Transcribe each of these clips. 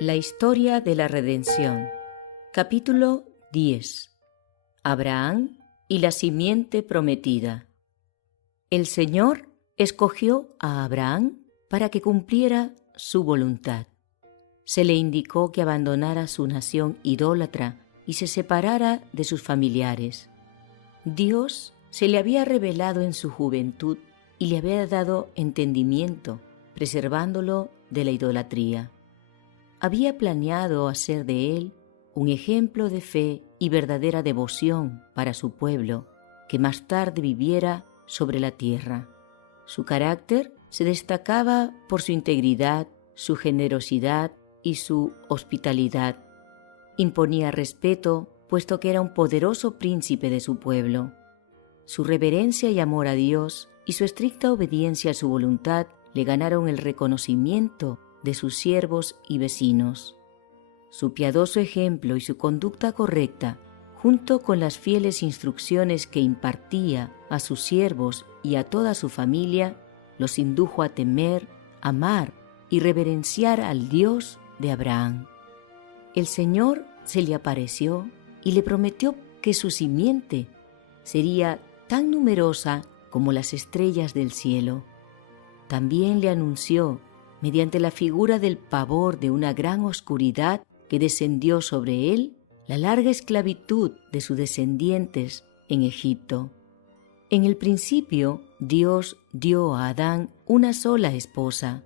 La historia de la redención. Capítulo 10. Abraham y la simiente prometida. El Señor escogió a Abraham para que cumpliera su voluntad. Se le indicó que abandonara su nación idólatra y se separara de sus familiares. Dios se le había revelado en su juventud y le había dado entendimiento, preservándolo de la idolatría. Había planeado hacer de él un ejemplo de fe y verdadera devoción para su pueblo, que más tarde viviera sobre la tierra. Su carácter se destacaba por su integridad, su generosidad y su hospitalidad. Imponía respeto, puesto que era un poderoso príncipe de su pueblo. Su reverencia y amor a Dios y su estricta obediencia a su voluntad le ganaron el reconocimiento de sus siervos y vecinos. Su piadoso ejemplo y su conducta correcta, junto con las fieles instrucciones que impartía a sus siervos y a toda su familia, los indujo a temer, amar y reverenciar al Dios de Abraham. El Señor se le apareció y le prometió que su simiente sería tan numerosa como las estrellas del cielo. También le anunció, mediante la figura del pavor de una gran oscuridad que descendió sobre él, la larga esclavitud de sus descendientes en Egipto. En el principio, Dios dio a Adán una sola esposa,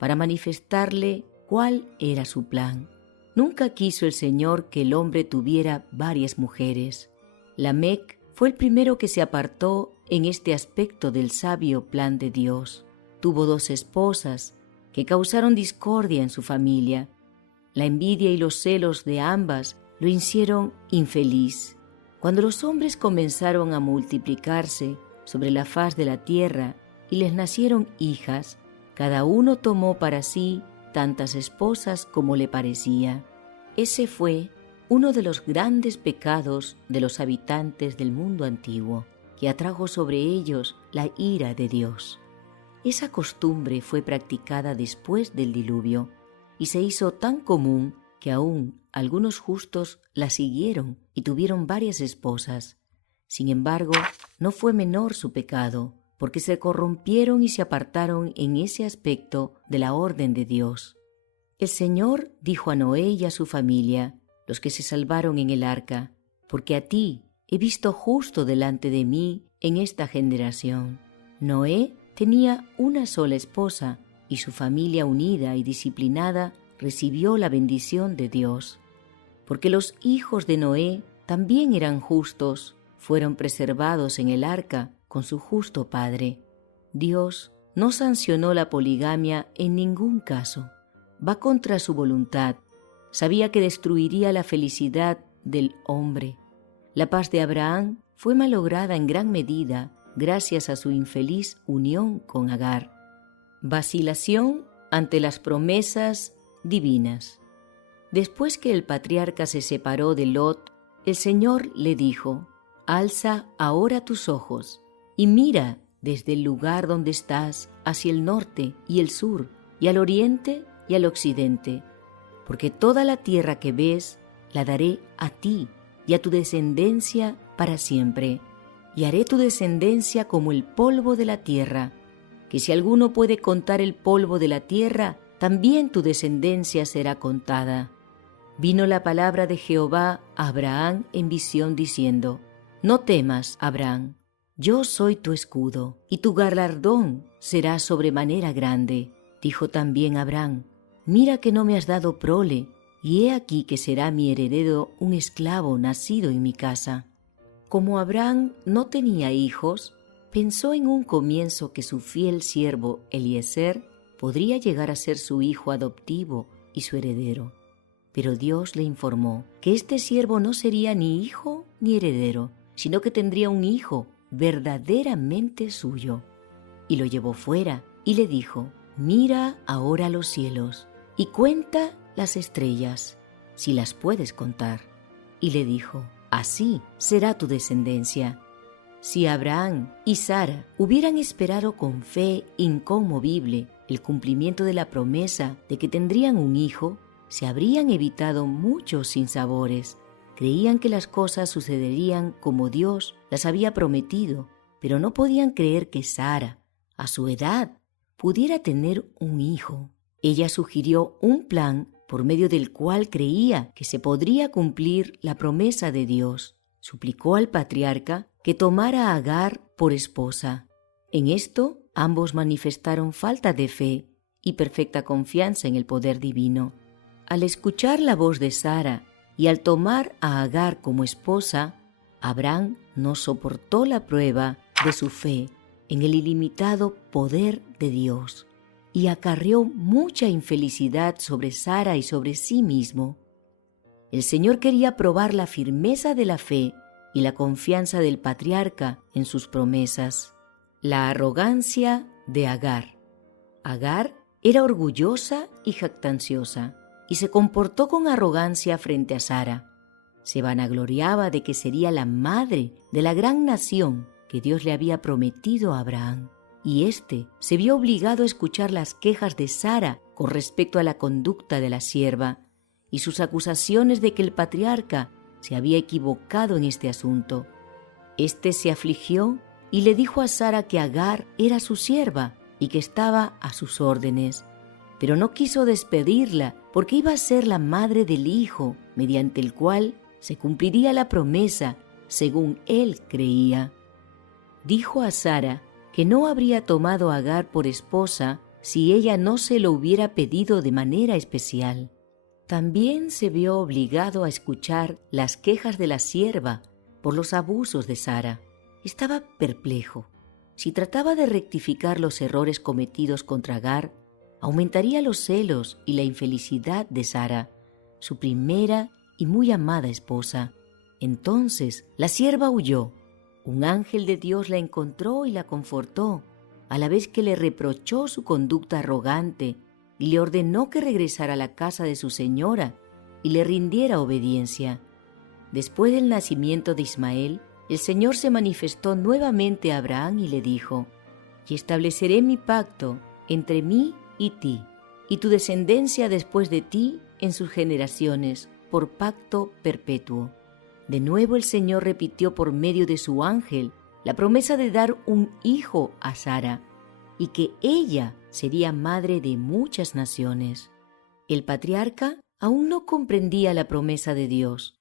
para manifestarle cuál era su plan. Nunca quiso el Señor que el hombre tuviera varias mujeres. Lamec fue el primero que se apartó en este aspecto del sabio plan de Dios. Tuvo 2 esposas, que causaron discordia en su familia. La envidia y los celos de ambas lo hicieron infeliz. Cuando los hombres comenzaron a multiplicarse sobre la faz de la tierra y les nacieron hijas, cada uno tomó para sí tantas esposas como le parecía. Ese fue uno de los grandes pecados de los habitantes del mundo antiguo, que atrajo sobre ellos la ira de Dios. Esa costumbre fue practicada después del diluvio y se hizo tan común que aún algunos justos la siguieron y tuvieron varias esposas. Sin embargo, no fue menor su pecado, porque se corrompieron y se apartaron en ese aspecto de la orden de Dios. El Señor dijo a Noé y a su familia, los que se salvaron en el arca: porque a ti he visto justo delante de mí en esta generación. Noé tenía una sola esposa y su familia unida y disciplinada recibió la bendición de Dios. Porque los hijos de Noé también eran justos, fueron preservados en el arca con su justo padre. Dios no sancionó la poligamia en ningún caso. Va contra su voluntad. Sabía que destruiría la felicidad del hombre. La paz de Abraham fue malograda en gran medida gracias a su infeliz unión con Agar. Vacilación ante las promesas divinas. Después que el patriarca se separó de Lot, el Señor le dijo: alza ahora tus ojos y mira desde el lugar donde estás hacia el norte y el sur, y al oriente y al occidente, porque toda la tierra que ves la daré a ti y a tu descendencia para siempre. Y haré tu descendencia como el polvo de la tierra, que si alguno puede contar el polvo de la tierra, también tu descendencia será contada. Vino la palabra de Jehová a Abraham en visión diciendo: no temas, Abraham, yo soy tu escudo, y tu galardón será sobremanera grande. Dijo también Abraham: mira que no me has dado prole, y he aquí que será mi heredero un esclavo nacido en mi casa. Como Abraham no tenía hijos, pensó en un comienzo que su fiel siervo Eliezer podría llegar a ser su hijo adoptivo y su heredero. Pero Dios le informó que este siervo no sería ni hijo ni heredero, sino que tendría un hijo verdaderamente suyo. Y lo llevó fuera y le dijo: mira ahora los cielos y cuenta las estrellas, si las puedes contar. Y le dijo: así será tu descendencia. Si Abraham y Sara hubieran esperado con fe inconmovible el cumplimiento de la promesa de que tendrían un hijo, se habrían evitado muchos sinsabores. Creían que las cosas sucederían como Dios las había prometido, pero no podían creer que Sara, a su edad, pudiera tener un hijo. Ella sugirió un plan por medio del cual creía que se podría cumplir la promesa de Dios. Suplicó al patriarca que tomara a Agar por esposa. En esto, ambos manifestaron falta de fe y perfecta confianza en el poder divino. Al escuchar la voz de Sara y al tomar a Agar como esposa, Abraham no soportó la prueba de su fe en el ilimitado poder de Dios y acarreó mucha infelicidad sobre Sara y sobre sí mismo. El Señor quería probar la firmeza de la fe y la confianza del patriarca en sus promesas. La arrogancia de Agar. Agar era orgullosa y jactanciosa y se comportó con arrogancia frente a Sara. Se vanagloriaba de que sería la madre de la gran nación que Dios le había prometido a Abraham, y éste se vio obligado a escuchar las quejas de Sara con respecto a la conducta de la sierva y sus acusaciones de que el patriarca se había equivocado en este asunto. Este se afligió y le dijo a Sara que Agar era su sierva y que estaba a sus órdenes, pero no quiso despedirla porque iba a ser la madre del hijo mediante el cual se cumpliría la promesa según él creía. Dijo a Sara que no habría tomado a Agar por esposa si ella no se lo hubiera pedido de manera especial. También se vio obligado a escuchar las quejas de la sierva por los abusos de Sara. Estaba perplejo. Si trataba de rectificar los errores cometidos contra Agar, aumentaría los celos y la infelicidad de Sara, su primera y muy amada esposa. Entonces la sierva huyó. Un ángel de Dios la encontró y la confortó, a la vez que le reprochó su conducta arrogante y le ordenó que regresara a la casa de su señora y le rindiera obediencia. Después del nacimiento de Ismael, el Señor se manifestó nuevamente a Abraham y le dijo: «Y estableceré mi pacto entre mí y ti, y tu descendencia después de ti en sus generaciones, por pacto perpetuo». De nuevo el Señor repitió por medio de su ángel la promesa de dar un hijo a Sara, y que ella sería madre de muchas naciones. El patriarca aún no comprendía la promesa de Dios.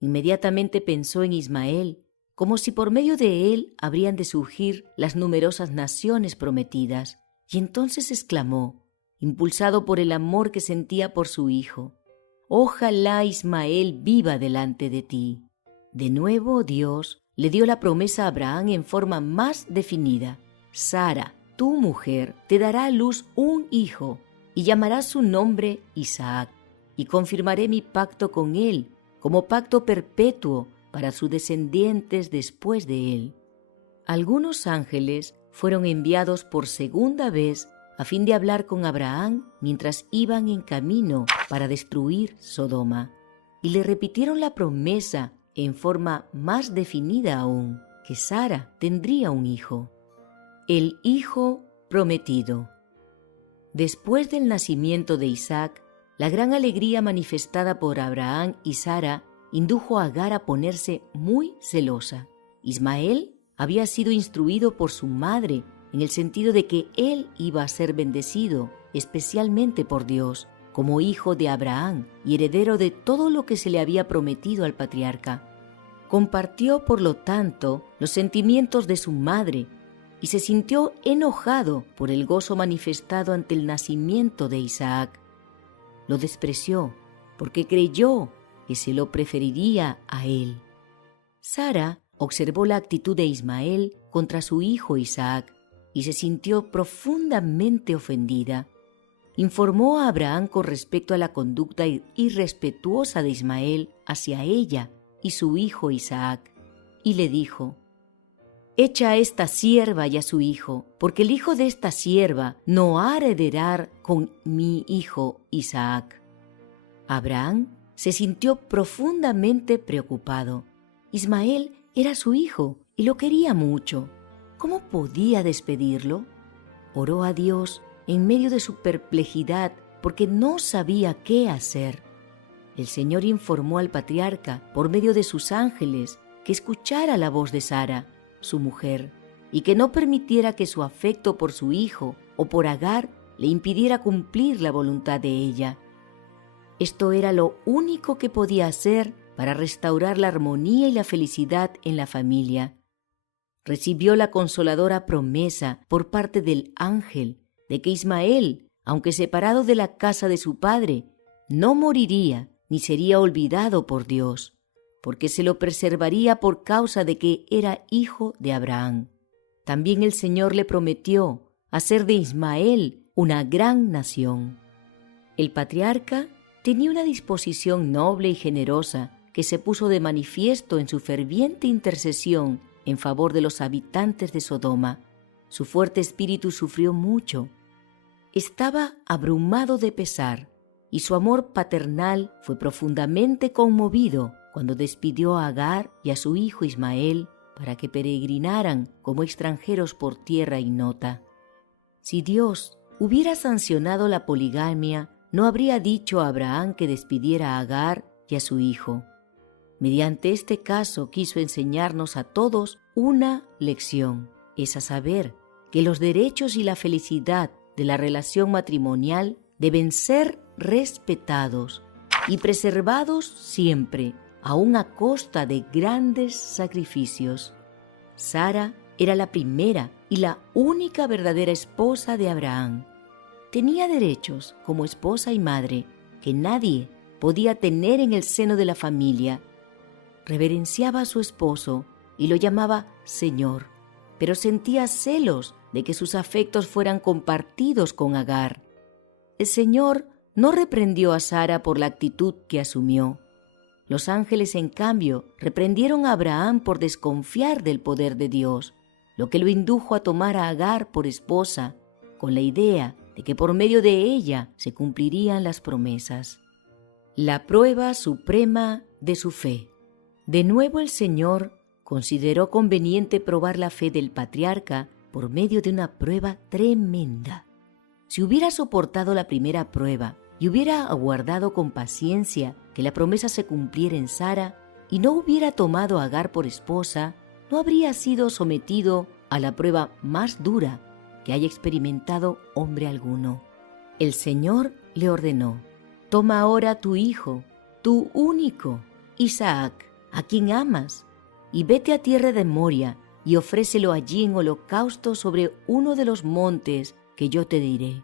Inmediatamente pensó en Ismael, como si por medio de él habrían de surgir las numerosas naciones prometidas, y entonces exclamó, impulsado por el amor que sentía por su hijo: «Ojalá Ismael viva delante de ti». De nuevo Dios le dio la promesa a Abraham en forma más definida: «Sara, tu mujer, te dará a luz un hijo, y llamarás su nombre Isaac, y confirmaré mi pacto con él como pacto perpetuo para sus descendientes después de él». Algunos ángeles fueron enviados por segunda vez a fin de hablar con Abraham mientras iban en camino para destruir Sodoma, y le repitieron la promesa en forma más definida aún, que Sara tendría un hijo. El hijo prometido. Después del nacimiento de Isaac, la gran alegría manifestada por Abraham y Sara indujo a Agar a ponerse muy celosa. Ismael había sido instruido por su madre en el sentido de que él iba a ser bendecido, especialmente por Dios, como hijo de Abraham y heredero de todo lo que se le había prometido al patriarca. Compartió, por lo tanto, los sentimientos de su madre y se sintió enojado por el gozo manifestado ante el nacimiento de Isaac. Lo despreció porque creyó que se lo preferiría a él. Sara observó la actitud de Ismael contra su hijo Isaac y se sintió profundamente ofendida. Informó a Abraham con respecto a la conducta irrespetuosa de Ismael hacia ella y su hijo Isaac, y le dijo: «Echa a esta sierva y a su hijo, porque el hijo de esta sierva no ha de heredar con mi hijo Isaac». Abraham se sintió profundamente preocupado. Ismael era su hijo y lo quería mucho. ¿Cómo podía despedirlo? Oró a Dios en medio de su perplejidad porque no sabía qué hacer. El Señor informó al patriarca, por medio de sus ángeles, que escuchara la voz de Sara, su mujer, y que no permitiera que su afecto por su hijo o por Agar le impidiera cumplir la voluntad de ella. Esto era lo único que podía hacer para restaurar la armonía y la felicidad en la familia. Recibió la consoladora promesa por parte del ángel de que Ismael, aunque separado de la casa de su padre, no moriría ni sería olvidado por Dios, porque se lo preservaría por causa de que era hijo de Abraham. También el Señor le prometió hacer de Ismael una gran nación. El patriarca tenía una disposición noble y generosa que se puso de manifiesto en su ferviente intercesión en favor de los habitantes de Sodoma. Su fuerte espíritu sufrió mucho. Estaba abrumado de pesar, y su amor paternal fue profundamente conmovido cuando despidió a Agar y a su hijo Ismael para que peregrinaran como extranjeros por tierra ignota. Si Dios hubiera sancionado la poligamia, no habría dicho a Abraham que despidiera a Agar y a su hijo. Mediante este caso quiso enseñarnos a todos una lección, es a saber, que los derechos y la felicidad de la relación matrimonial deben ser respetados y preservados siempre, aun a costa de grandes sacrificios. Sara era la primera y la única verdadera esposa de Abraham. Tenía derechos como esposa y madre que nadie podía tener en el seno de la familia. Reverenciaba a su esposo y lo llamaba Señor, pero sentía celos de que sus afectos fueran compartidos con Agar. El Señor no reprendió a Sara por la actitud que asumió. Los ángeles, en cambio, reprendieron a Abraham por desconfiar del poder de Dios, lo que lo indujo a tomar a Agar por esposa, con la idea de que por medio de ella se cumplirían las promesas. La prueba suprema de su fe. De nuevo el Señor consideró conveniente probar la fe del patriarca por medio de una prueba tremenda. Si hubiera soportado la primera prueba y hubiera aguardado con paciencia que la promesa se cumpliera en Sara y no hubiera tomado a Agar por esposa, no habría sido sometido a la prueba más dura que haya experimentado hombre alguno. El Señor le ordenó: toma ahora tu hijo, tu único, Isaac, a quien amas, y vete a tierra de Moria y ofrécelo allí en holocausto sobre uno de los montes que yo te diré.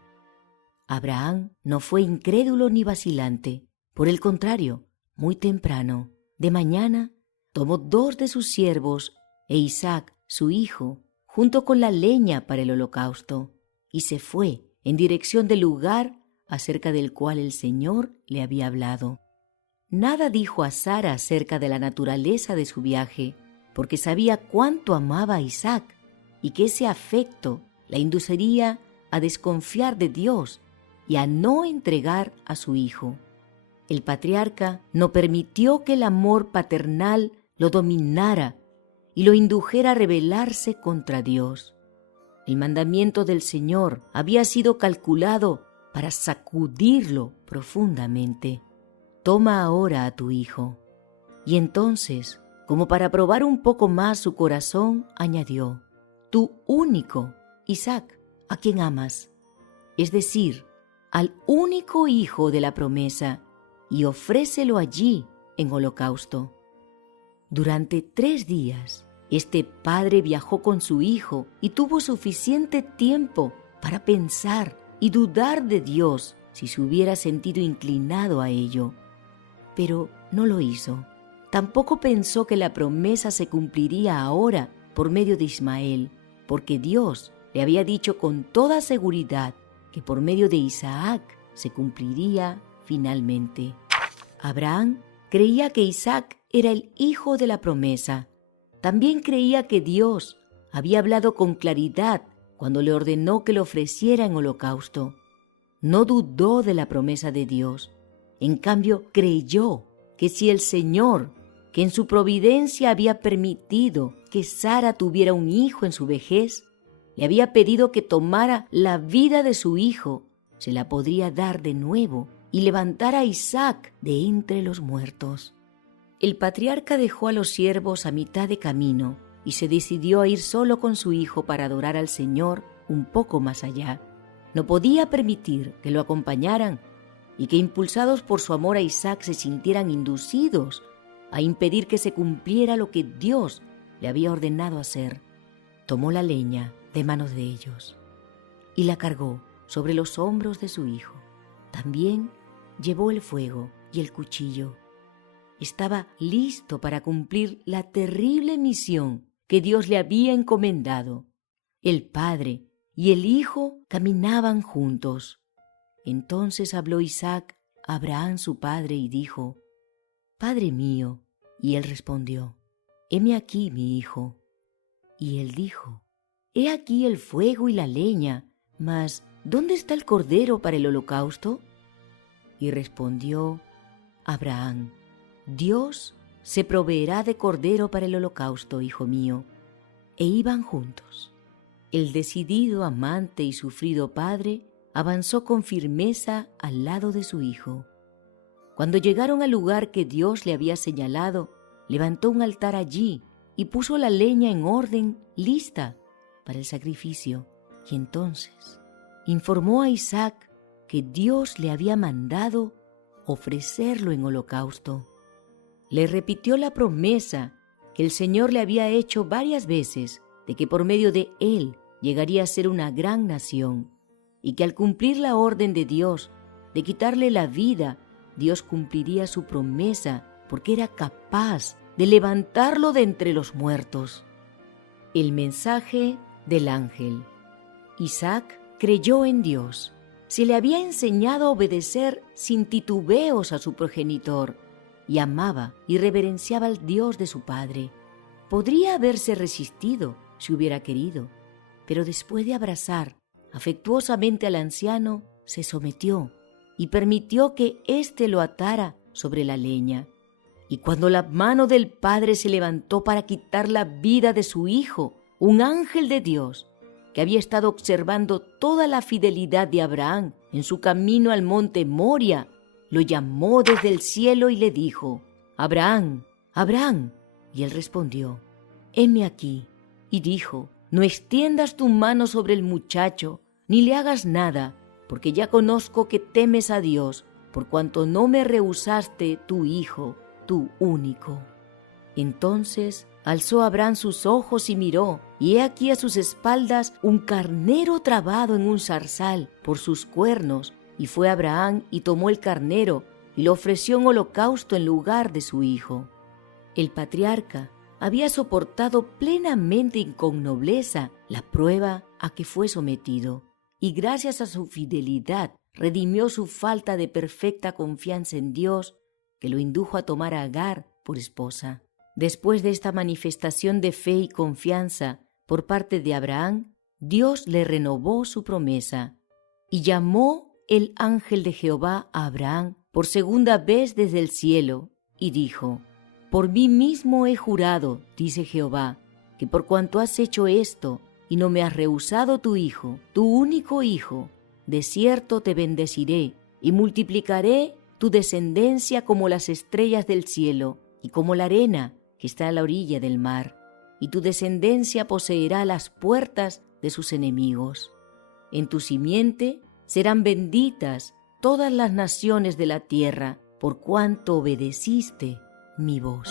Abraham no fue incrédulo ni vacilante. Por el contrario, muy temprano, de mañana, tomó 2 de sus siervos e Isaac, su hijo, junto con la leña para el holocausto, y se fue en dirección del lugar acerca del cual el Señor le había hablado. Nada dijo a Sara acerca de la naturaleza de su viaje, porque sabía cuánto amaba a Isaac y que ese afecto la induciría a desconfiar de Dios y a no entregar a su hijo. El patriarca no permitió que el amor paternal lo dominara y lo indujera a rebelarse contra Dios. El mandamiento del Señor había sido calculado para sacudirlo profundamente. Toma ahora a tu hijo. Y entonces, como para probar un poco más su corazón, añadió: tu único, Isaac, a quien amas, es decir, al único hijo de la promesa, y ofrécelo allí en holocausto. Durante 3 días, este padre viajó con su hijo y tuvo suficiente tiempo para pensar y dudar de Dios si se hubiera sentido inclinado a ello. Pero no lo hizo. Tampoco pensó que la promesa se cumpliría ahora por medio de Ismael, porque Dios le había dicho con toda seguridad que por medio de Isaac se cumpliría finalmente. Abraham creía que Isaac era el hijo de la promesa. También creía que Dios había hablado con claridad cuando le ordenó que lo ofreciera en holocausto. No dudó de la promesa de Dios. En cambio, creyó que si el Señor, que en su providencia había permitido que Sara tuviera un hijo en su vejez, le había pedido que tomara la vida de su hijo se la podría dar de nuevo y levantar a Isaac de entre los muertos. El patriarca dejó a los siervos a mitad de camino y se decidió a ir solo con su hijo para adorar al Señor un poco más allá. No podía permitir que lo acompañaran y que, impulsados por su amor a Isaac, se sintieran inducidos a impedir que se cumpliera lo que Dios le había ordenado hacer. Tomó la leña de manos de ellos y la cargó sobre los hombros de su hijo. También llevó el fuego y el cuchillo. Estaba listo para cumplir la terrible misión que Dios le había encomendado. El padre y el hijo caminaban juntos. Entonces habló Isaac a Abraham su padre y dijo: «Padre mío». Y él respondió: «Heme aquí, mi hijo». Y él dijo: «He aquí el fuego y la leña, mas ¿dónde está el cordero para el holocausto?». Y respondió Abraham: «Dios se proveerá de cordero para el holocausto, hijo mío». E iban juntos. El decidido, amante y sufrido padre avanzó con firmeza al lado de su hijo. Cuando llegaron al lugar que Dios le había señalado, levantó un altar allí y puso la leña en orden, lista para el sacrificio. Y entonces informó a Isaac que Dios le había mandado ofrecerlo en holocausto. Le repitió la promesa que el Señor le había hecho varias veces de que por medio de él llegaría a ser una gran nación, y que al cumplir la orden de Dios de quitarle la vida, Dios cumpliría su promesa porque era capaz de levantarlo de entre los muertos. El mensaje del ángel. Isaac creyó en Dios. Se le había enseñado a obedecer sin titubeos a su progenitor y amaba y reverenciaba al Dios de su padre. Podría haberse resistido si hubiera querido, pero después de abrazar afectuosamente al anciano, se sometió y permitió que éste lo atara sobre la leña. Y cuando la mano del padre se levantó para quitar la vida de su hijo, un ángel de Dios, que había estado observando toda la fidelidad de Abraham en su camino al monte Moria, lo llamó desde el cielo y le dijo: «Abraham, Abraham». Y él respondió: «Heme aquí». Y dijo: «No extiendas tu mano sobre el muchacho, ni le hagas nada, porque ya conozco que temes a Dios, por cuanto no me rehusaste tu hijo, tu único». Entonces alzó Abraham sus ojos y miró, y he aquí a sus espaldas un carnero trabado en un zarzal por sus cuernos. Y fue Abraham y tomó el carnero y lo ofreció en holocausto en lugar de su hijo. El patriarca había soportado plenamente y con nobleza la prueba a que fue sometido, y gracias a su fidelidad redimió su falta de perfecta confianza en Dios, que lo indujo a tomar a Agar por esposa. Después de esta manifestación de fe y confianza por parte de Abraham, Dios le renovó su promesa y llamó el ángel de Jehová a Abraham por segunda vez desde el cielo y dijo: «Por mí mismo he jurado, dice Jehová, que por cuanto has hecho esto y no me has rehusado tu hijo, tu único hijo, de cierto te bendeciré y multiplicaré tu descendencia como las estrellas del cielo y como la arena que está a la orilla del mar, y tu descendencia poseerá las puertas de sus enemigos. En tu simiente serán benditas todas las naciones de la tierra, por cuanto obedeciste mi voz».